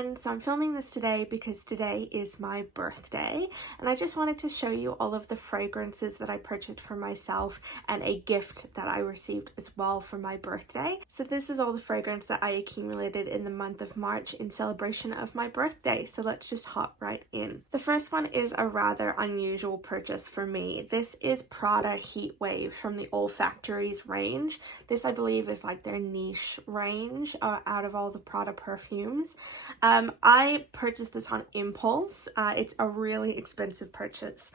everyone, so I'm filming this today because today is my birthday and I just wanted to show you all of the fragrances that I purchased for myself and a gift that I received as well for my birthday. So this is all the fragrance that I accumulated in the month of March in celebration of my birthday, so let's just hop right in. The first one is a rather unusual purchase for me. This is Prada Heat Wave from the Olfactories range. This I believe is like their niche range out of all the Prada perfumes. I purchased this on impulse. It's a really expensive purchase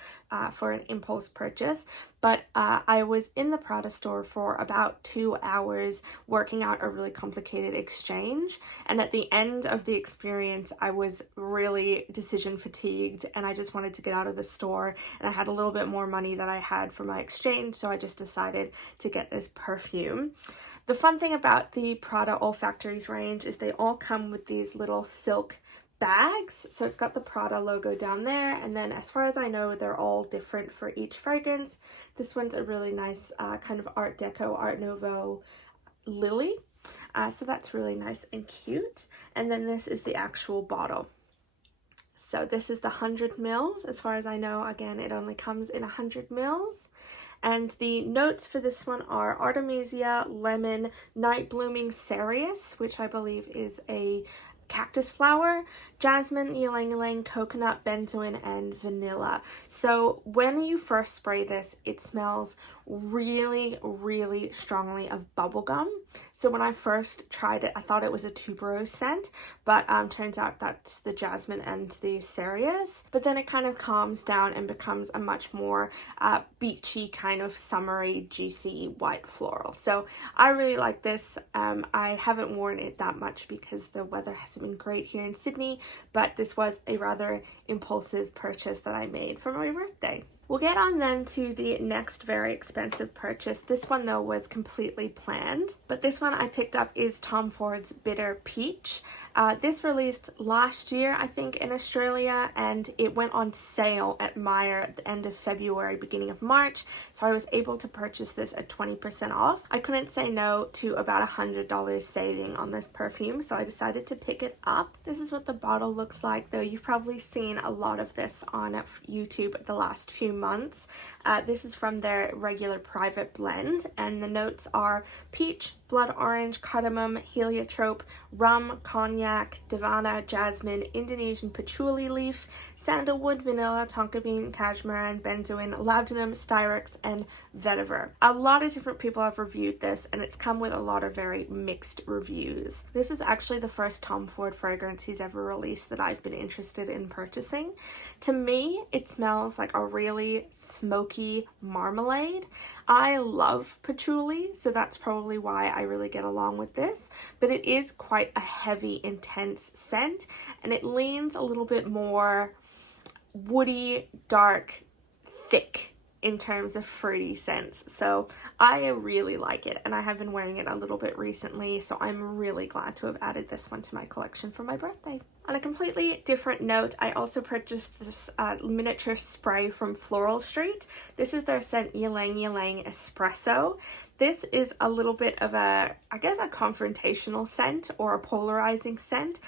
for an impulse purchase, but I was in the Prada store for about 2 hours working out a really complicated exchange, and at the end of the experience I was really decision fatigued and I just wanted to get out of the store, and I had a little bit more money than I had for my exchange, so I just decided to get this perfume. The fun thing about the Prada Olfactories range is they all come with these little silk bags. So it's got the Prada logo down there, and then as far as I know they're all different for each fragrance. This one's a really nice kind of Art Deco, Art Nouveau lily. So that's really nice and cute. And then this is the actual bottle. So this is the 100 mils. As far as I know, again, it only comes in 100 mils. And the notes for this one are Artemisia, lemon, night blooming cereus, which I believe is a cactus flower, jasmine, ylang ylang, coconut, benzoin, and vanilla. So when you first spray this, it smells really, really strongly of bubblegum. So when I first tried it, I thought it was a tuberose scent, but turns out that's the jasmine and the cereus. But then it kind of calms down and becomes a much more beachy, kind of summery, juicy white floral. So I really like this. I haven't worn it that much because the weather hasn't been great here in Sydney, but this was a rather impulsive purchase that I made for my birthday. We'll get on then to the next very expensive purchase. This one though was completely planned, but this one I picked up is Tom Ford's Bitter Peach. This released last year, I think, in Australia, and it went on sale at Myer at the end of February, beginning of March, so I was able to purchase this at 20% off. I couldn't say no to about $100 saving on this perfume, so I decided to pick it up. This is what the bottle looks like, though you've probably seen a lot of this on YouTube the last few months. This is from their regular private blend, and the notes are peach, blood orange, cardamom, heliotrope, rum, cognac, divana, jasmine, Indonesian patchouli leaf, sandalwood, vanilla, tonka bean, cashmere, benzoin, laudanum, styrex, and vetiver. A lot of different people have reviewed this, and it's come with a lot of very mixed reviews. This is actually the first Tom Ford fragrance he's ever released that I've been interested in purchasing. To me, it smells like a really smoky marmalade. I love patchouli, so that's probably why I really get along with this, but it is quite a heavy, intense scent, and it leans a little bit more woody, dark, thick in terms of fruity scents. So I really like it, and I have been wearing it a little bit recently, so I'm really glad to have added this one to my collection for my birthday. On a completely different note, I also purchased this miniature spray from Floral Street. This is their scent Ylang Ylang Espresso. This is a little bit of a, I guess, a confrontational scent or a polarizing scent.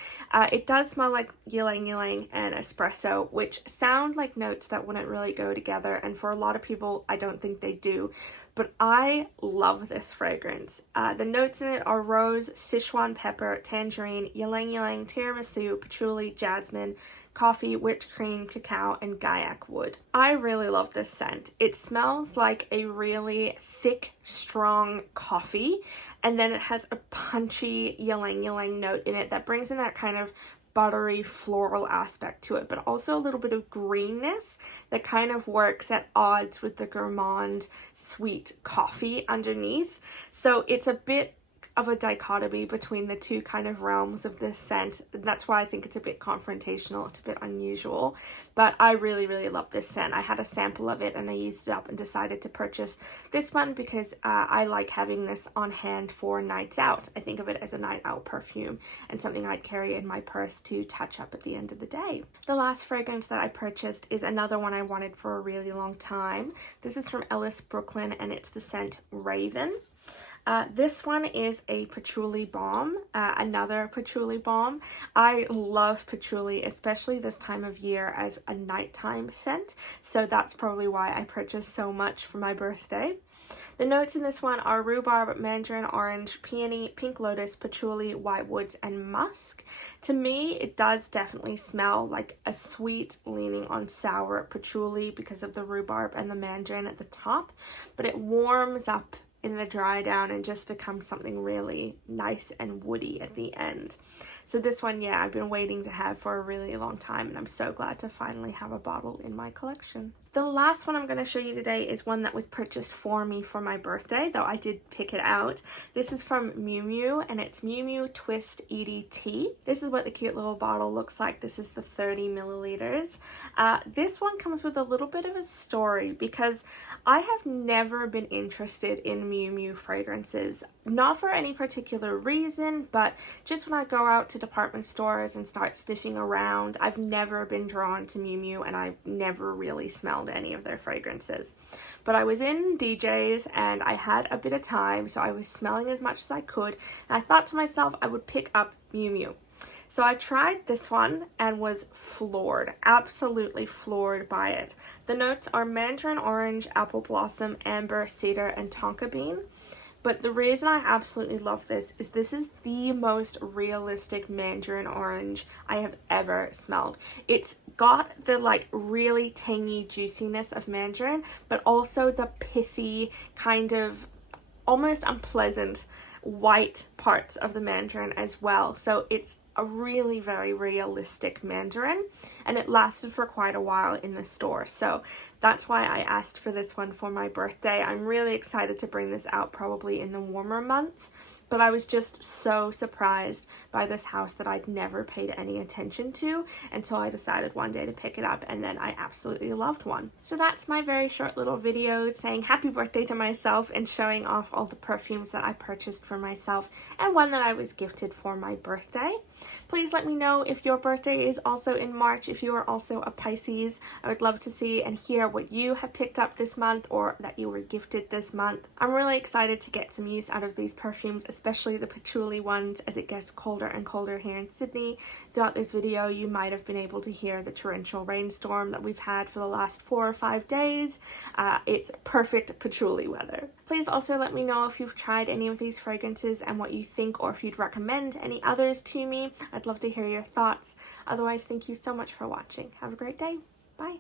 It does smell like Ylang Ylang and espresso, which sound like notes that wouldn't really go together, and for a lot of people, I don't think they do. But I love this fragrance. The notes in it are rose, Sichuan pepper, tangerine, ylang ylang, tiramisu, patchouli, jasmine, coffee, whipped cream, cacao, and gaiac wood. I really love this scent. It smells like a really thick, strong coffee, and then it has a punchy ylang ylang note in it that brings in that kind of buttery floral aspect to it, but also a little bit of greenness that kind of works at odds with the gourmand sweet coffee underneath. So it's a bit of a dichotomy between the two kind of realms of this scent. That's why I think it's a bit confrontational, it's a bit unusual, but I really, really love this scent. I had a sample of it and I used it up and decided to purchase this one because I like having this on hand for nights out. I think of it as a night out perfume and something I'd carry in my purse to touch up at the end of the day. The last fragrance that I purchased is another one I wanted for a really long time. This is from Ellis, Brooklyn, and it's the scent Raven. This one is a patchouli balm, another patchouli balm. I love patchouli, especially this time of year as a nighttime scent, so that's probably why I purchased so much for my birthday. The notes in this one are rhubarb, mandarin orange, peony, pink lotus, patchouli, white woods, and musk. To me, it does definitely smell like a sweet leaning on sour patchouli because of the rhubarb and the mandarin at the top, but it warms up in the dry down and just becomes something really nice and woody at the end. So this one, yeah, I've been waiting to have for a really long time, and I'm so glad to finally have a bottle in my collection. The last one I'm going to show you today is one that was purchased for me for my birthday, though I did pick it out. This is from Mew Mew, and it's Mew Mew Twist EDT. This is what the cute little bottle looks like. This is the 30 milliliters. This one comes with a little bit of a story because I have never been interested in Mew Mew fragrances. Not for any particular reason, but just when I go out to department stores and start sniffing around, I've never been drawn to Mew Mew, and I've never really smelled any of their fragrances. But I was in DJ's and I had a bit of time, so I was smelling as much as I could, and I thought to myself I would pick up Mew Mew. So I tried this one and was floored, absolutely floored by it. The notes are mandarin orange, apple blossom, amber, cedar, and tonka bean. But the reason I absolutely love this is the most realistic mandarin orange I have ever smelled. It's got the like really tangy juiciness of mandarin, but also the pithy kind of almost unpleasant white parts of the mandarin as well. So it's a really very realistic mandarin, and it lasted for quite a while in the store, so that's why I asked for this one for my birthday. I'm really excited to bring this out probably in the warmer months, but I was just so surprised by this house that I'd never paid any attention to until I decided one day to pick it up, and then I absolutely loved one. So that's my very short little video saying happy birthday to myself and showing off all the perfumes that I purchased for myself and one that I was gifted for my birthday. Please let me know if your birthday is also in March, if you are also a Pisces. I would love to see and hear what you have picked up this month or that you were gifted this month. I'm really excited to get some use out of these perfumes, especially the patchouli ones, as it gets colder and colder here in Sydney. Throughout this video, you might have been able to hear the torrential rainstorm that we've had for the last 4 or 5 days. It's perfect patchouli weather. Please also let me know if you've tried any of these fragrances and what you think, or if you'd recommend any others to me. I'd love to hear your thoughts. Otherwise, thank you so much for watching. Have a great day. Bye.